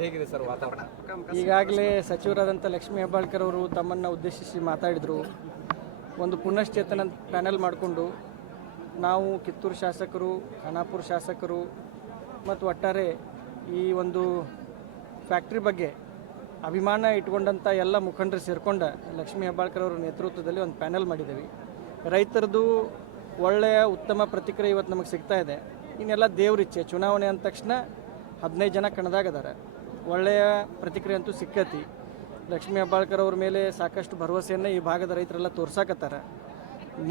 ಹೇಗಿದೆ ಸರ್ ವಾತಾವರಣ ಈಗಾಗಲೇ ಸಚಿವರಾದಂಥ ಲಕ್ಷ್ಮೀ ಹೆಬ್ಬಾಳ್ಕರ್ ಅವರು ತಮ್ಮನ್ನು ಉದ್ದೇಶಿಸಿ ಮಾತಾಡಿದರು ಒಂದು ಪುನಶ್ಚೇತನ ಪ್ಯಾನೆಲ್ ಮಾಡಿಕೊಂಡು ನಾವು ಕಿತ್ತೂರು ಶಾಸಕರು ಖಾನಾಪುರ ಶಾಸಕರು ಮತ್ತು ಒಟ್ಟಾರೆ ಈ ಒಂದು ಫ್ಯಾಕ್ಟ್ರಿ ಬಗ್ಗೆ ಅಭಿಮಾನ ಇಟ್ಕೊಂಡಂಥ ಎಲ್ಲ ಮುಖಂಡರು ಸೇರಿಕೊಂಡ ಲಕ್ಷ್ಮೀ ಹೆಬ್ಬಾಳ್ಕರ್ ಅವರ ನೇತೃತ್ವದಲ್ಲಿ ಒಂದು ಪ್ಯಾನೆಲ್ ಮಾಡಿದ್ದೀವಿ ರೈತರದ್ದು ಒಳ್ಳೆಯ ಉತ್ತಮ ಪ್ರತಿಕ್ರಿಯೆ ಇವತ್ತು ನಮಗೆ ಸಿಗ್ತಾ ಇದೆ ಇನ್ನೆಲ್ಲ ಇಚ್ಛೆ ಚುನಾವಣೆ ಅಂದ ತಕ್ಷಣ ಹದಿನೈದು ಜನ ಕಣದಾಗದಾರೆ ಒಳ್ಳೆಯ ಪ್ರತಿಕ್ರಿಯೆ ಅಂತೂ ಸಿಕ್ಕತಿ ಲಕ್ಷ್ಮೀ ಹೆಬ್ಬಾಳ್ಕರ್ ಅವ್ರ ಮೇಲೆ ಸಾಕಷ್ಟು ಭರವಸೆಯನ್ನು ಈ ಭಾಗದ ರೈತರೆಲ್ಲ ತೋರ್ಸಾಕತ್ತಾರ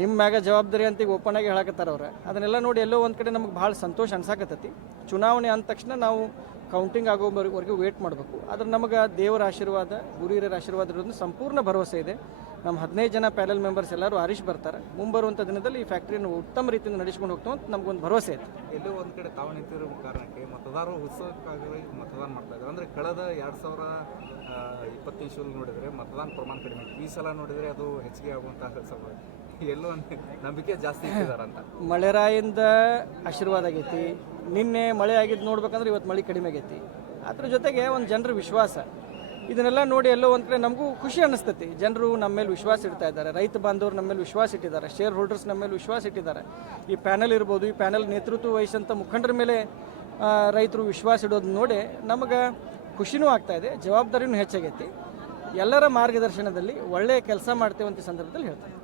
ನಿಮ್ಮ ಮ್ಯಾಗ ಜವಾಬ್ದಾರಿ ಅಂತ ಈಗ ಓಪನ್ ಆಗಿ ಹೇಳಕತ್ತಾರ ಅವ್ರು ಅದನ್ನೆಲ್ಲ ನೋಡಿ ಎಲ್ಲೋ ಒಂದು ಕಡೆ ನಮ್ಗೆ ಭಾಳ ಸಂತೋಷ ಅನ್ಸಾಕತ್ತತಿ ಚುನಾವಣೆ ಅಂದ ತಕ್ಷಣ ನಾವು ಕೌಂಟಿಂಗ್ ಆಗೋವರೆಗೂ ವೇಟ್ ಮಾಡಬೇಕು ಆದರೆ ನಮಗೆ ದೇವರ ಆಶೀರ್ವಾದ ಗುರುಹಿರರ ಆಶೀರ್ವಾದ ಸಂಪೂರ್ಣ ಭರವಸೆ ಇದೆ ನಮ್ಮ ಹದಿನೈದು ಜನ ಪ್ಯಾನೆಲ್ ಮೆಂಬರ್ಸ್ ಎಲ್ಲರೂ ಆರಿಶ್ ಬರ್ತಾರೆ ಮುಂಬರುವಂಥ ದಿನದಲ್ಲಿ ಈ ಫ್ಯಾಕ್ಟ್ರಿಯನ್ನು ಉತ್ತಮ ರೀತಿಯಿಂದ ನಡೆಸ್ಕೊಂಡು ಹೋಗ್ತಾ ಅಂತ ನಮಗೊಂದು ಭರವಸೆ ಇದೆ ಎಲ್ಲೋ ಒಂದು ಕಡೆ ತಾವು ನಿಂತಿರುವ ಕಾರಣಕ್ಕೆ ಮತದಾರರು ಉತ್ಸವಕ್ಕಾಗಿ ಮತದಾನ ಮಾಡ್ತಾ ಇದ್ದಾರೆ ಅಂದರೆ ಕಳೆದ ಎರಡು ಸಾವಿರ ಇಪ್ಪತ್ತು ನೋಡಿದ್ರೆ ನೋಡಿದರೆ ಮತದಾನ ಪ್ರಮಾಣ ಕಡಿಮೆ ಈ ಸಲ ನೋಡಿದರೆ ಅದು ಹೆಚ್ಚಿಗೆ ಆಗುವಂತಹ ಎಲ್ಲೋ ನಂಬಿಕೆ ಜಾಸ್ತಿ ಇಟ್ಟಿದ್ದಾರೆ ಅಂತ ಮಳೆರಾಯಿಂದ ಆಶೀರ್ವಾದ ಆಗೈತಿ ನಿನ್ನೆ ಮಳೆ ಆಗಿದ್ದು ನೋಡ್ಬೇಕಂದ್ರೆ ಇವತ್ತು ಮಳೆ ಕಡಿಮೆ ಆಗೈತಿ ಅದ್ರ ಜೊತೆಗೆ ಒಂದು ಜನರ ವಿಶ್ವಾಸ ಇದನ್ನೆಲ್ಲ ನೋಡಿ ಎಲ್ಲೋ ಒಂದು ಕಡೆ ನಮಗೂ ಖುಷಿ ಅನಿಸ್ತೈತಿ ಜನರು ನಮ್ಮ ಮೇಲೆ ವಿಶ್ವಾಸ ಇಡ್ತಾ ಇದ್ದಾರೆ ರೈತ ಬಾಂಧವರು ನಮ್ಮ ಮೇಲೆ ವಿಶ್ವಾಸ ಇಟ್ಟಿದ್ದಾರೆ ಶೇರ್ ಹೋಲ್ಡರ್ಸ್ ನಮ್ಮ ಮೇಲೆ ವಿಶ್ವಾಸ ಇಟ್ಟಿದ್ದಾರೆ ಈ ಪ್ಯಾನೆಲ್ ಇರ್ಬೋದು ಈ ಪ್ಯಾನೆಲ್ ನೇತೃತ್ವ ವಹಿಸಿದಂಥ ಮುಖಂಡರ ಮೇಲೆ ರೈತರು ವಿಶ್ವಾಸ ಇಡೋದು ನೋಡಿ ನಮಗೆ ಖುಷಿನೂ ಆಗ್ತಾ ಇದೆ ಜವಾಬ್ದಾರಿನೂ ಹೆಚ್ಚಾಗೈತಿ ಎಲ್ಲರ ಮಾರ್ಗದರ್ಶನದಲ್ಲಿ ಒಳ್ಳೆಯ ಕೆಲಸ ಅಂತ ಸಂದರ್ಭದಲ್ಲಿ ಹೇಳ್ತಾರೆ